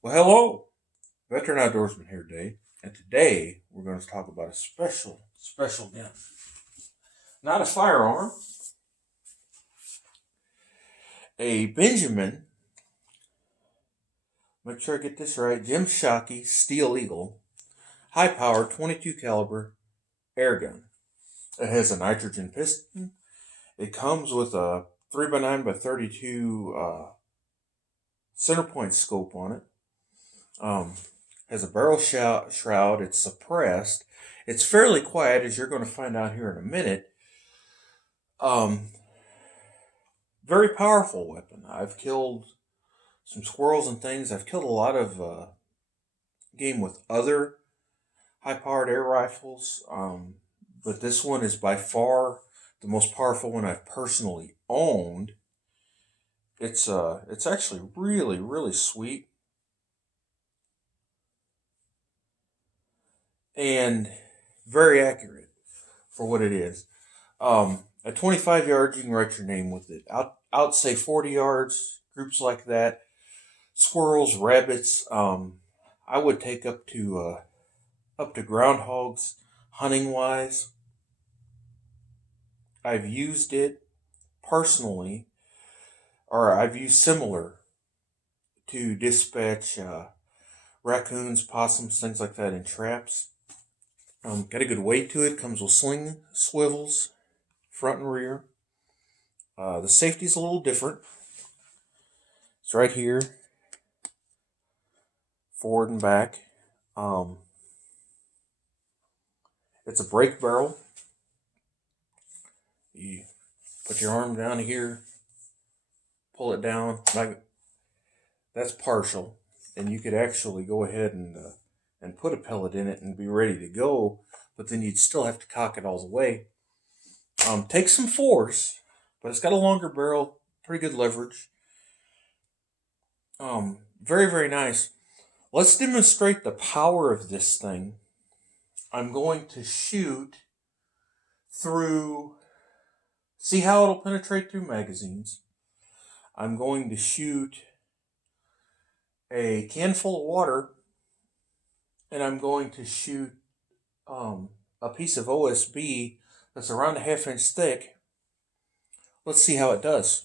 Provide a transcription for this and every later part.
Well, hello, Veteran Outdoorsman here today, and today we're going to talk about a special gun. Not a firearm, a Benjamin, make sure I get this right, Jim Shockey Steel Eagle, high power 22 caliber air gun. It has a nitrogen piston. It comes with a 3x9x32 center point scope on it. Has a barrel shroud. It's suppressed. It's fairly quiet, as you're going to find out here in a minute. Um, Very powerful weapon. I've killed some squirrels and things. I've killed a lot of game with other high-powered air rifles, but this one is by far the most powerful one I've personally owned. It's actually really sweet and very accurate for what it is. At 25 yards, you can write your name with it. Out say 40 yards, groups like that, squirrels, rabbits. I would take up to groundhogs, hunting wise. I've used it personally, or I've used similar to dispatch raccoons, possums, things like that in traps. Got a good weight to it. Comes with sling swivels, front and rear. The safety's a little different. It's right here, forward and back. Um, it's a break barrel. You put your arm down here, pull it down. Like that's partial, and you could actually go ahead and put a pellet in it and be ready to go. But then you'd still have to cock it all the way. Takes some force, but it's got a longer barrel, pretty good leverage. Very nice. Let's demonstrate the power of this thing. I'm going to shoot through, see how it'll penetrate through magazines. I'm going to shoot a can full of water, and I'm going to shoot a piece of OSB that's around a half inch thick. Let's see how it does.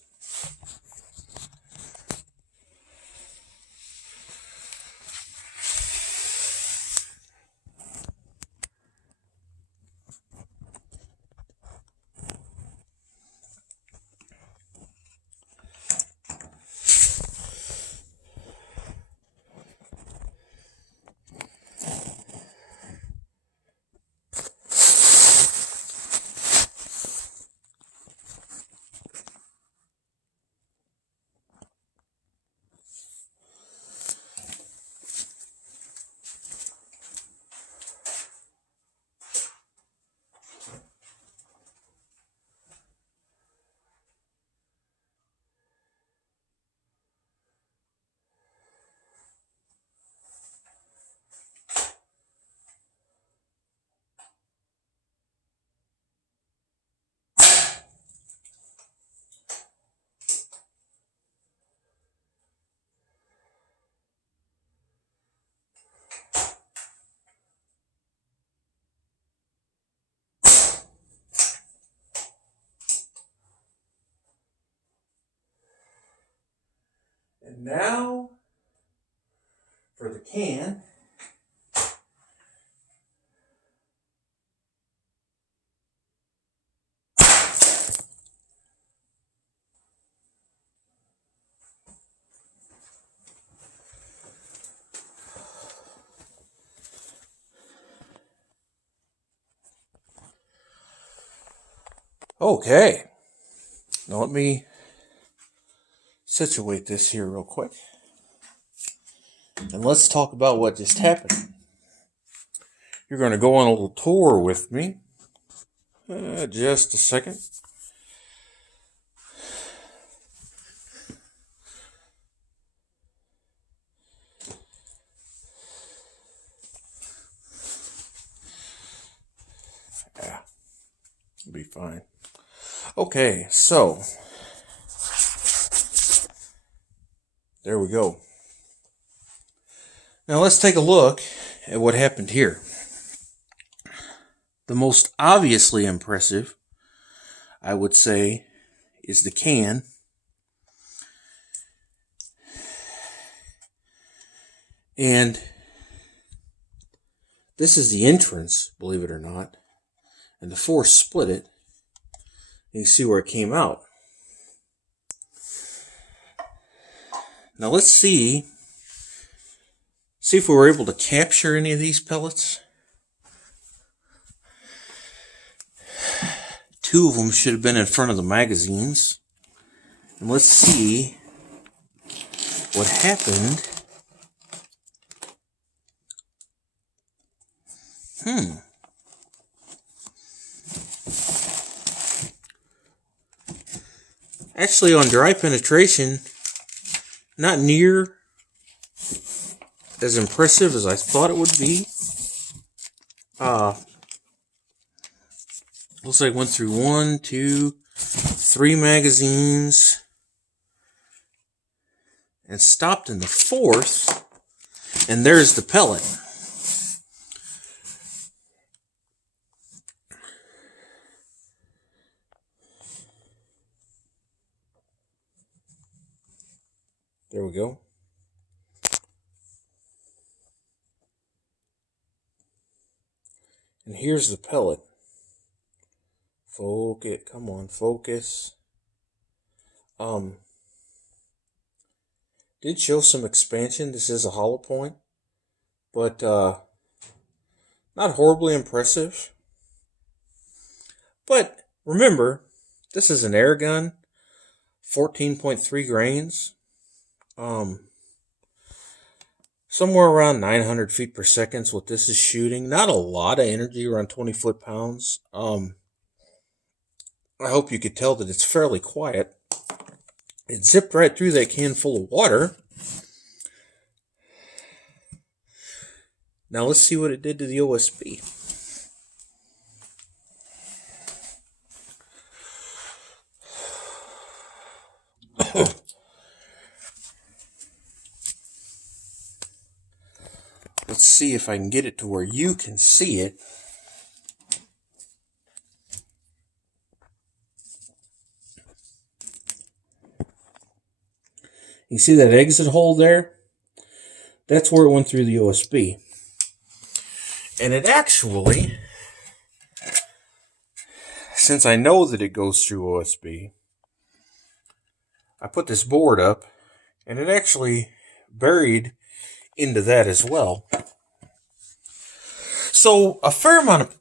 And now for the can. Okay, now let me situate this here real quick. And let's talk about what just happened. You're going to go on a little tour with me. Just a second. Yeah, it'll be fine. Okay, so there we go. Now let's take a look at what happened here. The most obviously impressive, I would say, is the can. And this is the entrance, believe it or not. And the force split it. And you see where it came out. Now let's see if we were able to capture any of these pellets. 2 of them should have been in front of the magazines. And let's see what happened. Actually, on dry penetration, not near as impressive as I thought it would be. Looks like I went through 1, 2, 3 magazines and stopped in the 4th, and there's the pellet. There we go. And here's the pellet. Focus, come on, focus. Did show some expansion. This is a hollow point, but not horribly impressive. But remember, this is an air gun, 14.3 grains. Somewhere around 900 feet per second is what this is shooting. Not a lot of energy, around 20 foot-pounds. I hope you could tell that it's fairly quiet. It zipped right through that can full of water. Now let's see what it did to the OSB. Let's see if I can get it to where you can see it. You see that exit hole there? That's where it went through the OSB. And it actually, since I know that it goes through OSB, I put this board up, and it actually buried into that as well. So a fair amount of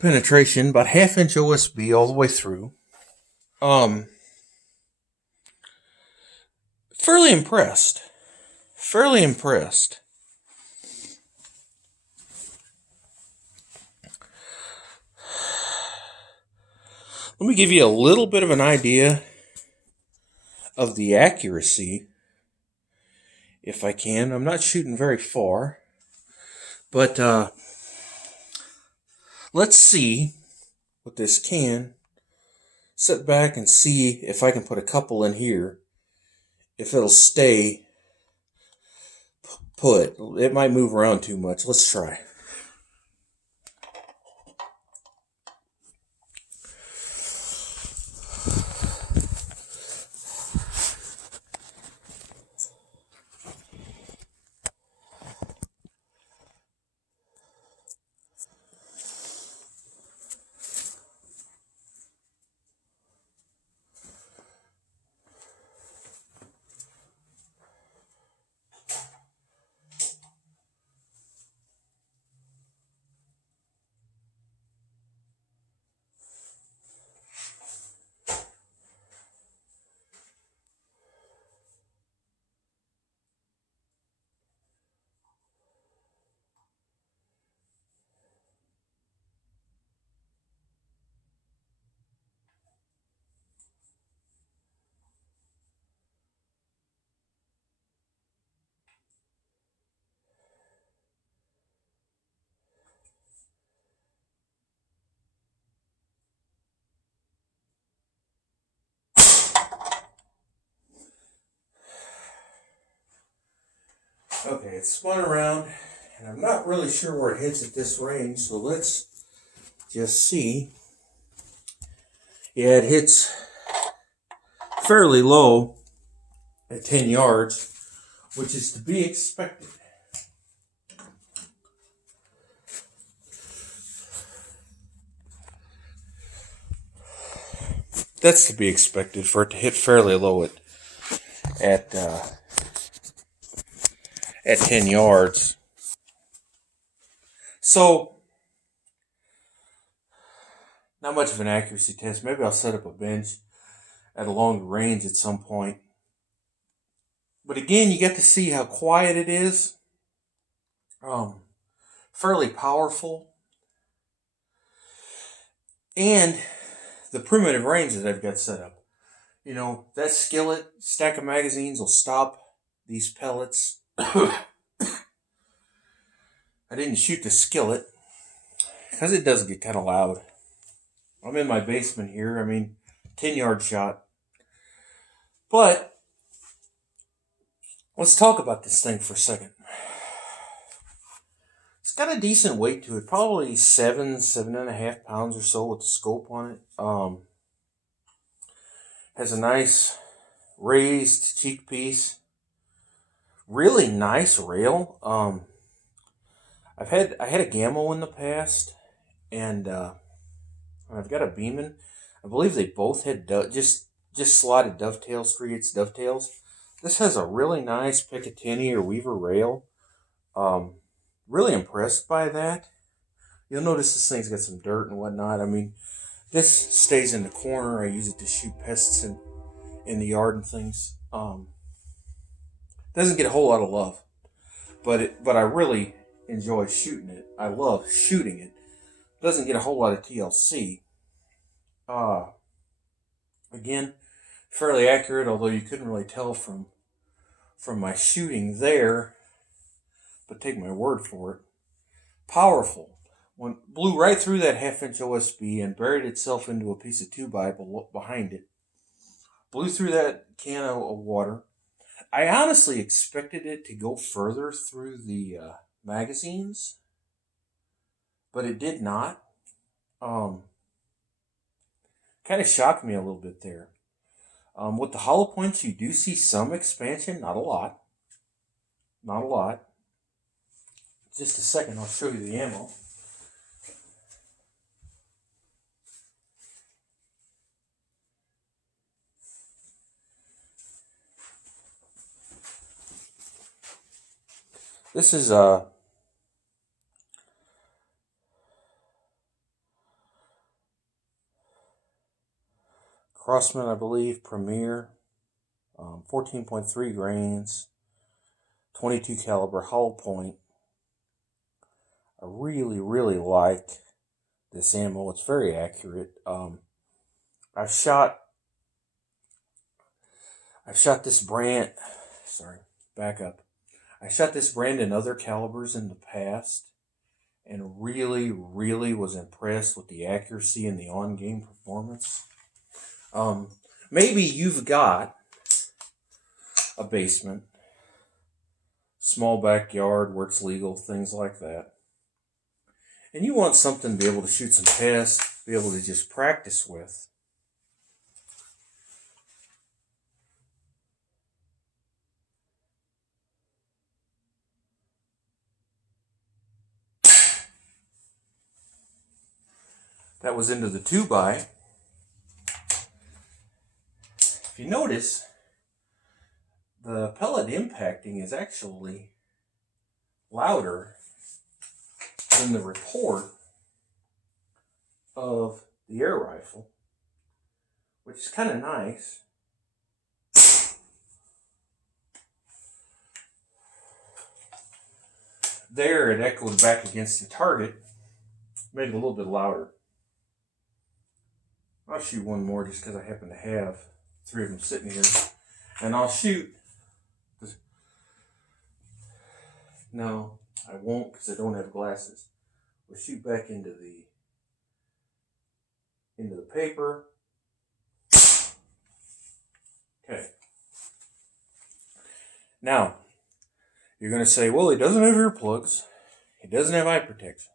penetration, about 1/2 inch OSB all the way through. Fairly impressed. Fairly impressed. Let me give you a little bit of an idea of the accuracy, if I can. I'm not shooting very far, but let's see with this can. Sit back and see if I can put a couple in here. If it'll stay put. It might move around too much. Let's try. it spun around, and I'm not really sure where it hits at this range, so let's just see. Yeah, it hits fairly low at 10 yards, which is to be expected. That's to be expected for it to hit fairly low at 10 yards. So, not much of an accuracy test. Maybe I'll set up a bench at a longer range at some point. But again, you get to see how quiet it is. Fairly powerful. And the primitive range that I've got set up. You know, that skillet, stack of magazines will stop these pellets. I didn't shoot the skillet because it does get kind of loud. I'm in my basement here. 10-yard shot. But let's talk about this thing for a second. It's got a decent weight to it, probably 7.5 pounds or so with the scope on it. Has a nice raised cheek piece. Really nice rail. I had a Gammo in the past, and I've got a Beeman. I believe they both had just slotted dovetails, 3/8 dovetails. This has a really nice Picatinny or Weaver rail. Really impressed by that. You'll notice this thing's got some dirt and whatnot. This stays in the corner. I use it to shoot pests in the yard and things. Doesn't get a whole lot of love, but I really enjoy shooting it. I love shooting it. Doesn't get a whole lot of TLC. Again, fairly accurate, although you couldn't really tell from my shooting there. But take my word for it. Powerful. When blew right through that 1/2-inch OSB and buried itself into a piece of 2x behind it. Blew through that can of water. I honestly expected it to go further through the magazines, but it did not. Kind of shocked me a little bit there. With the hollow points, you do see some expansion, not a lot. Not a lot. Just a second, I'll show you the ammo. This is Crossman, I believe, Premier, 14.3 grains, 22 caliber hollow point. I really, really like this ammo. It's very accurate. I've shot this brand. Sorry, back up. I shot this brand in other calibers in the past, and really, really was impressed with the accuracy and the on-game performance. Maybe you've got a basement, small backyard where it's legal, things like that, and you want something to be able to shoot some pests, be able to just practice with. That was into the 2x. If you notice, the pellet impacting is actually louder than the report of the air rifle, which is kind of nice. There, it echoed back against the target, made it a little bit louder. I'll shoot one more just because I happen to have 3 of them sitting here. And I'll shoot. No, I won't because I don't have glasses. We'll shoot back into the paper. Okay. Now, You're going to say, well, he doesn't have earplugs. He doesn't have eye protection.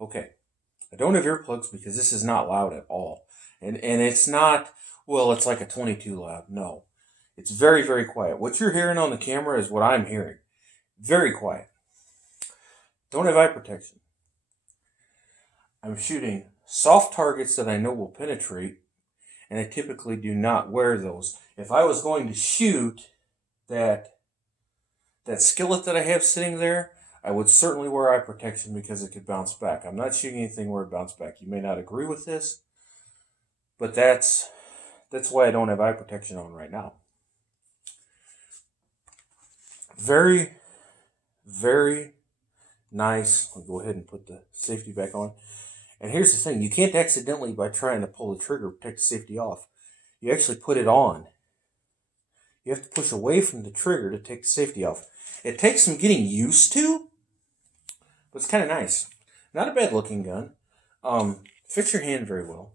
Okay, I don't have earplugs because this is not loud at all. And it's not, well, it's like a 22 loud. No, it's very, very quiet. What you're hearing on the camera is what I'm hearing. Very quiet. Don't have eye protection. I'm shooting soft targets that I know will penetrate, and I typically do not wear those. If I was going to shoot that skillet that I have sitting there, I would certainly wear eye protection because it could bounce back. I'm not shooting anything where it bounce back. You may not agree with this, but that's why I don't have eye protection on right now. Very, very nice. I'll go ahead and put the safety back on. And here's the thing. You can't accidentally, by trying to pull the trigger, take the safety off. You actually put it on. You have to push away from the trigger to take the safety off. It takes some getting used to, but it's kind of nice. Not a bad looking gun. Fits your hand very well.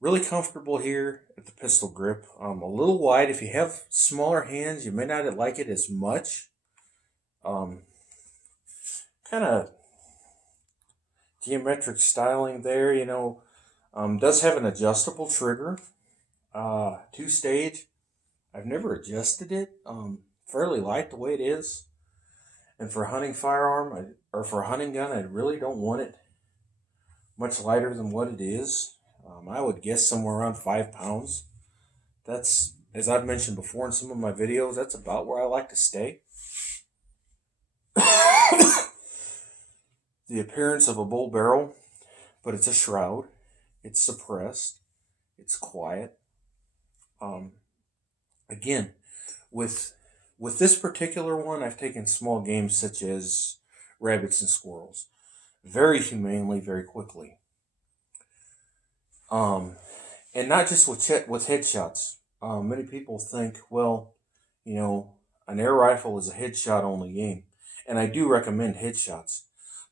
Really comfortable here at the pistol grip. A little wide. If you have smaller hands, you may not like it as much. Kind of geometric styling there, does have an adjustable trigger. 2-stage. I've never adjusted it. Fairly light the way it is. And for a hunting firearm, or for a hunting gun, I really don't want it much lighter than what it is. I would guess somewhere around 5 pounds. That's, as I've mentioned before in some of my videos, that's about where I like to stay. The appearance of a bull barrel, but it's a shroud. It's suppressed. It's quiet. Again, with this particular one, I've taken small game such as rabbits and squirrels very humanely, very quickly. And not just with headshots. Many people think, well, an air rifle is a headshot only game. And I do recommend headshots.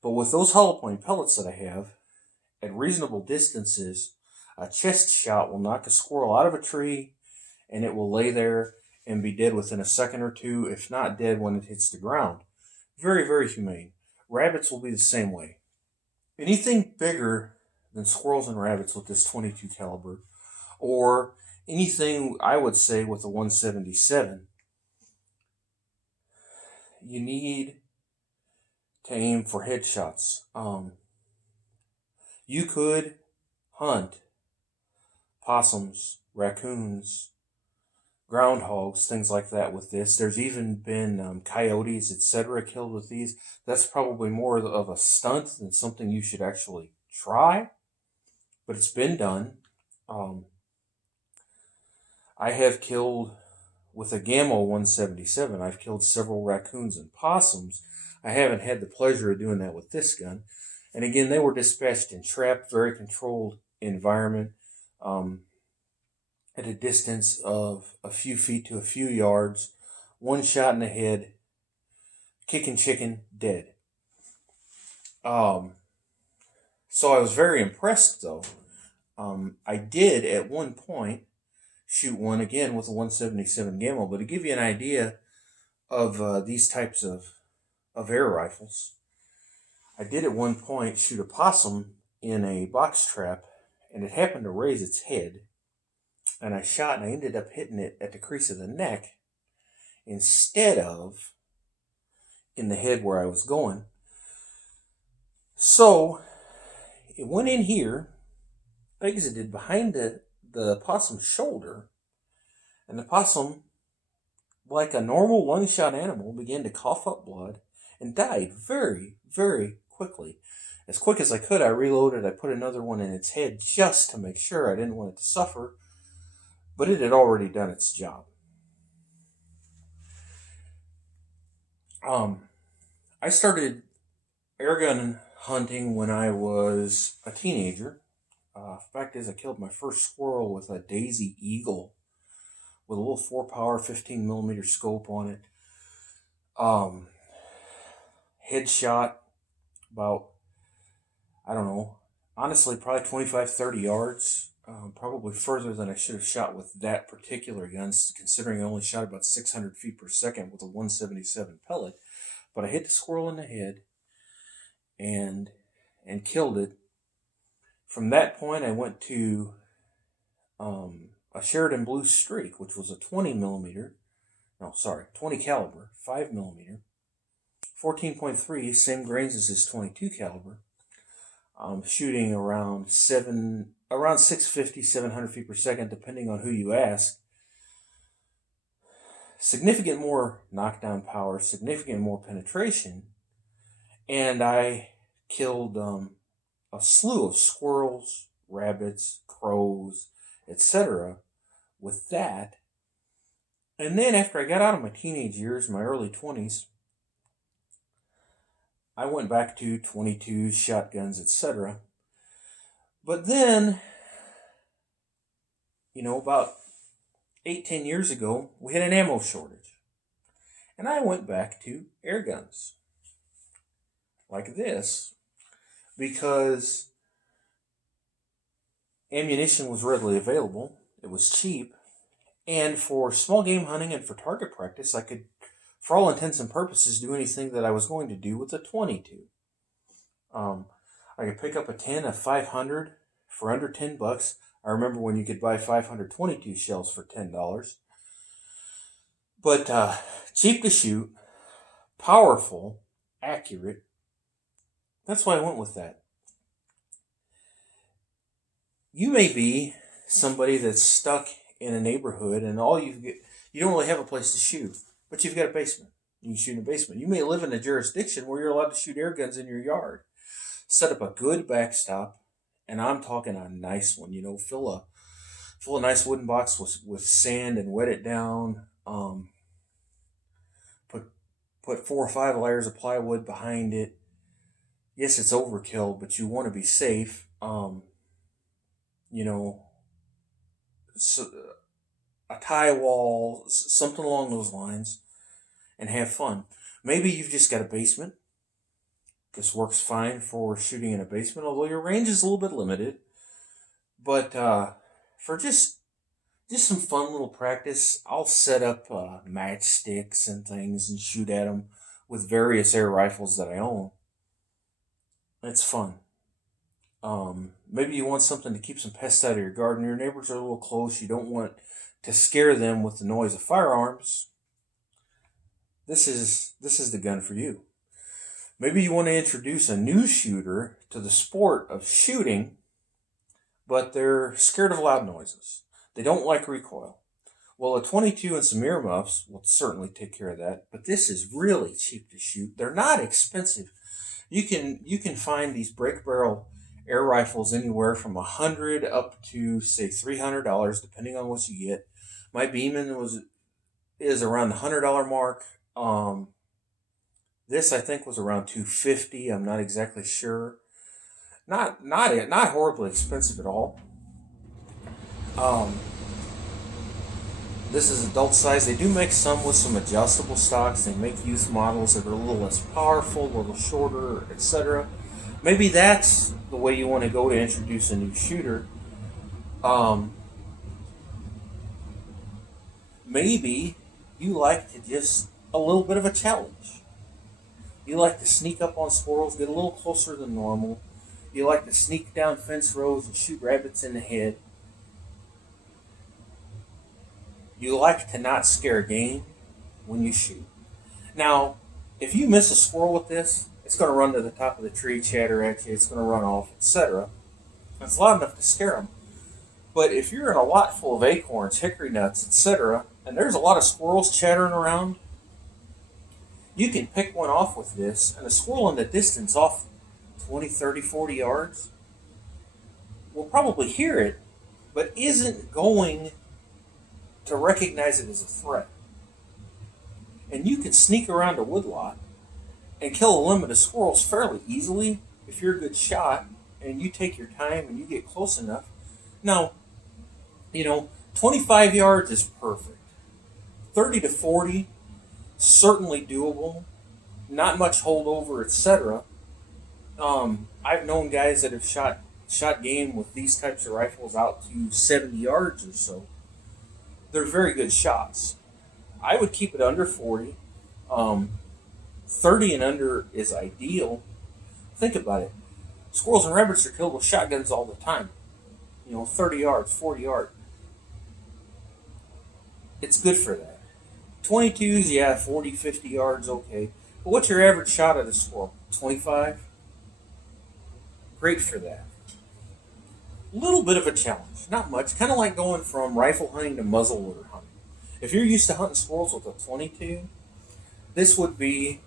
But with those hollow point pellets that I have, at reasonable distances, a chest shot will knock a squirrel out of a tree, and it will lay there and be dead within a second or two, if not dead when it hits the ground. Very, very humane. Rabbits will be the same way. Anything bigger than squirrels and rabbits with this 22 caliber, or anything I would say with a 177, you need to aim for headshots. You could hunt possums, raccoons, groundhogs, things like that with this. There's even been coyotes, etc. killed with these. That's probably more of a stunt than something you should actually try, but it's been done. I have killed, with a Gamma 177, I've killed several raccoons and possums. I haven't had the pleasure of doing that with this gun. And again, they were dispatched in trapped, very controlled environment, at a distance of a few feet to a few yards, one shot in the head, kicking chicken, dead. So I was very impressed, though. I did, at one point, shoot one again with a 177 Gamma, but to give you an idea of these types of air rifles, I did at one point shoot a possum in a box trap, and it happened to raise its head, and I shot, and I ended up hitting it at the crease of the neck instead of in the head where I was going. So it went in here, exited behind the possum's shoulder, and the possum, like a normal one-shot animal, began to cough up blood and died very, very quickly. As quick as I could, I reloaded. I put another one in its head just to make sure I didn't want it to suffer, but it had already done its job. I started airgun hunting when I was a teenager. Fact is, I killed my first squirrel with a Daisy Eagle with a little 4-power 15mm scope on it. Headshot about, I don't know, honestly, probably 25, 30 yards. probably further than I should have shot with that particular gun, considering I only shot about 600 feet per second with a 177 pellet. But I hit the squirrel in the head and killed it. From that point, I went to a Sheridan Blue Streak, which was a 20 millimeter. No, sorry, 20 caliber, 5 millimeter, 14.3, same grains as this 22 caliber. Shooting around 650, 700 feet per second, depending on who you ask. Significant more knockdown power, significant more penetration, and I killed a slew of squirrels, rabbits, crows, etc. with that. And then after I got out of my teenage years, my early 20s, I went back to 22s, shotguns, etc. But then, about 8-10 years ago, we had an ammo shortage. And I went back to air guns. Like this. Because ammunition was readily available. It was cheap. And for small game hunting and for target practice, I could, for all intents and purposes, do anything that I was going to do with a 22. I could pick up a 10, a 500 for under $10. I remember when you could buy 522 shells for $10. But cheap to shoot, powerful, accurate. That's why I went with that. You may be somebody that's stuck in a neighborhood and you don't really have a place to shoot, but you've got a basement. You can shoot in a basement. You may live in a jurisdiction where you're allowed to shoot air guns in your yard. Set up a good backstop, and I'm talking a nice one. Fill a nice wooden box with sand and wet it down. Put 4 or 5 layers of plywood behind it. Yes, it's overkill, but you want to be safe. So, a tie wall, something along those lines, and have fun. Maybe you've just got a basement. This works fine for shooting in a basement, although your range is a little bit limited. But for just some fun little practice, I'll set up matchsticks and things and shoot at them with various air rifles that I own. It's fun. Maybe you want something to keep some pests out of your garden. Your neighbors are a little close. You don't want to scare them with the noise of firearms. This is the gun for you. Maybe you want to introduce a new shooter to the sport of shooting, but they're scared of loud noises. They don't like recoil. Well, a 22 and some earmuffs will certainly take care of that, but this is really cheap to shoot. They're not expensive. You can find these break barrel air rifles anywhere from $100 up to say $300, depending on what you get. My Beeman is around the $100 mark. This I think was around $250. I'm not exactly sure. Not horribly expensive at all. This is adult size. They do make some with some adjustable stocks. They make youth models that are a little less powerful, a little shorter, etc. Maybe that's the way you want to go to introduce a new shooter. Maybe you like to just a little bit of a challenge. You like to sneak up on squirrels, get a little closer than normal. You like to sneak down fence rows and shoot rabbits in the head. You like to not scare game when you shoot. Now, if you miss a squirrel with this, it's going to run to the top of the tree, chatter at you, it's going to run off, etc. It's loud enough to scare them. But if you're in a lot full of acorns, hickory nuts, etc., and there's a lot of squirrels chattering around, you can pick one off with this, and a squirrel in the distance off 20, 30, 40 yards will probably hear it, but isn't going to recognize it as a threat. And you can sneak around a woodlot and kill a limit of squirrels fairly easily if you're a good shot and you take your time and you get close enough. Now, 25 yards is perfect. 30 to 40, certainly doable. Not much holdover, etc. I've known guys that have shot shot game with these types of rifles out to 70 yards or so. They're very good shots. I would keep it under 40. Um, 30 and under is ideal. Think about it. Squirrels and rabbits are killed with shotguns all the time. 30 yards, 40 yards. It's good for that. 22s, yeah, 40, 50 yards, okay. But what's your average shot at a squirrel? 25? Great for that. Little bit of a challenge, not much. Kind of like going from rifle hunting to muzzleloader hunting. If you're used to hunting squirrels with a 22, this would be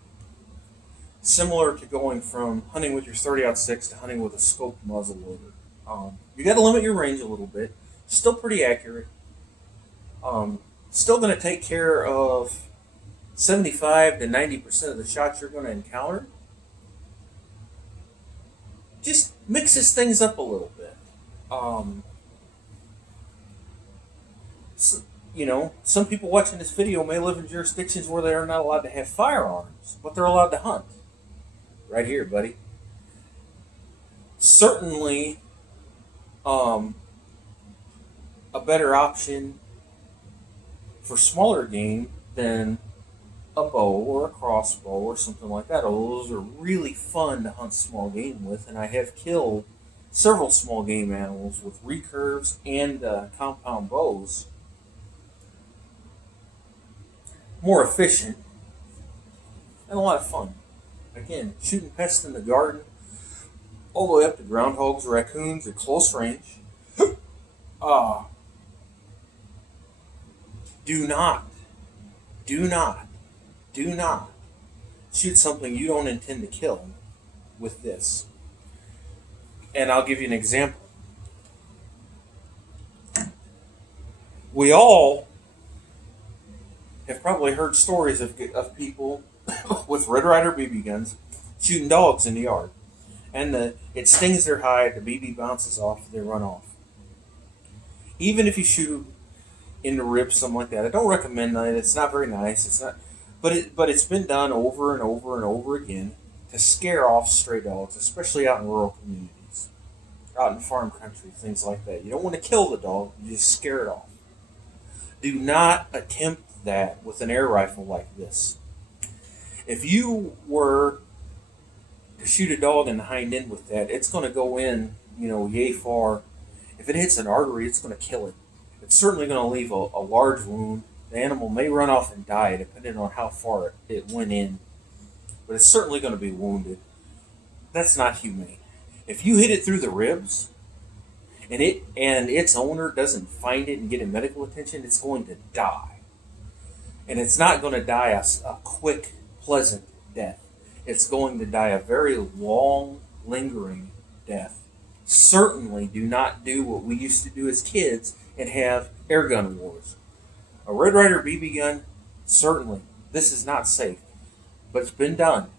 similar to going from hunting with your 30-06 to hunting with a scoped muzzleloader. You got to limit your range a little bit. Still pretty accurate. Still going to take care of 75 to 90% of the shots you're going to encounter. Just mixes things up a little bit. Some people watching this video may live in jurisdictions where they are not allowed to have firearms, but they're allowed to hunt. Right here, buddy. Certainly, a better option for smaller game than a bow or a crossbow or something like that. Although those are really fun to hunt small game with, and I have killed several small game animals with recurves and compound bows. More efficient and a lot of fun. Again, shooting pests in the garden, all the way up to groundhogs, raccoons at close range. Do not shoot something you don't intend to kill with this. And I'll give you an example. We all have probably heard stories of people with Red Ryder BB guns shooting dogs in the yard. And it stings their hide, the BB bounces off, they run off. Even if you shoot in the ribs, something like that, I don't recommend that. It's not very nice. It's not, but it's been done over and over and over again to scare off stray dogs, especially out in rural communities, out in farm country, things like that. You don't want to kill the dog; you just scare it off. Do not attempt that with an air rifle like this. If you were to shoot a dog in the hind end with that, it's going to go in, yay far. If it hits an artery, it's going to kill it. It's certainly going to leave a large wound. The animal may run off and die, depending on how far it went in. But it's certainly going to be wounded. That's not humane. If you hit it through the ribs, and its owner doesn't find it and get it medical attention, it's going to die. And it's not going to die a quick, pleasant death. It's going to die a very long, lingering death. Certainly do not do what we used to do as kids and have air gun wars. A Red Ryder BB gun, certainly, this is not safe. But it's been done.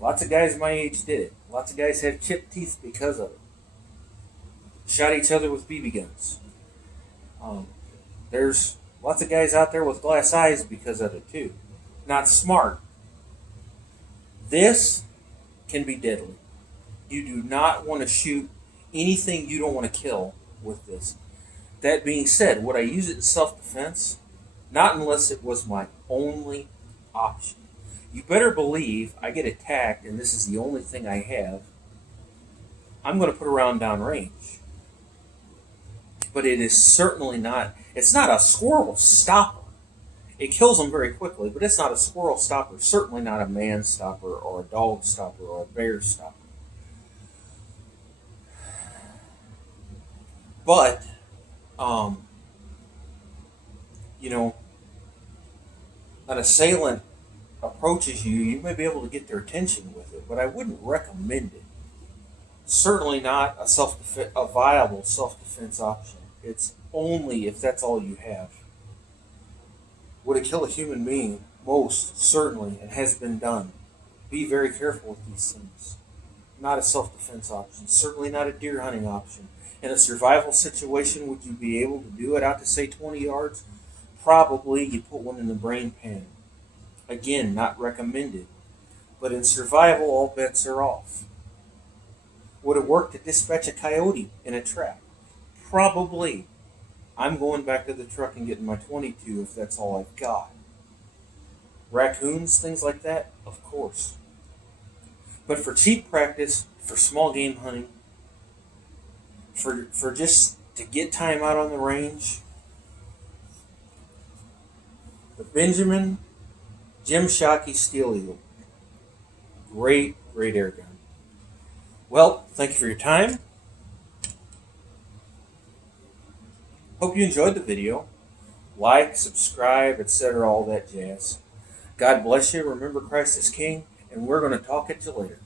Lots of guys my age did it. Lots of guys have chipped teeth because of it. Shot each other with BB guns. There's lots of guys out there with glass eyes because of it too. Not smart. This can be deadly. You do not want to shoot anything you don't want to kill with this. That being said, would I use it in self-defense? Not unless it was my only option. You better believe I get attacked and this is the only thing I have. I'm going to put a round down range. But it is certainly not, it's not a squirrel stopper. It kills them very quickly, but it's not a squirrel stopper, certainly not a man stopper or a dog stopper or a bear stopper. But, an assailant approaches you, you may be able to get their attention with it, but I wouldn't recommend it. Certainly not a viable self-defense option. It's only if that's all you have. Would it kill a human being? Most certainly. It has been done. Be very careful with these things. Not a self-defense option. Certainly not a deer hunting option. In a survival situation, would you be able to do it out to, say, 20 yards? Probably. You put one in the brain pan. Again, not recommended. But in survival, all bets are off. Would it work to dispatch a coyote in a trap? Probably. I'm going back to the truck and getting my 22 if that's all I've got. Raccoons, things like that? Of course. But for cheap practice, for small game hunting, for just to get time out on the range, the Benjamin Jim Shockey Steel Eagle. Great, great air gun. Well, thank you for your time. Hope you enjoyed the video. Like, subscribe, etc., all that jazz. God bless you. Remember, Christ is King, and we're going to talk at you later.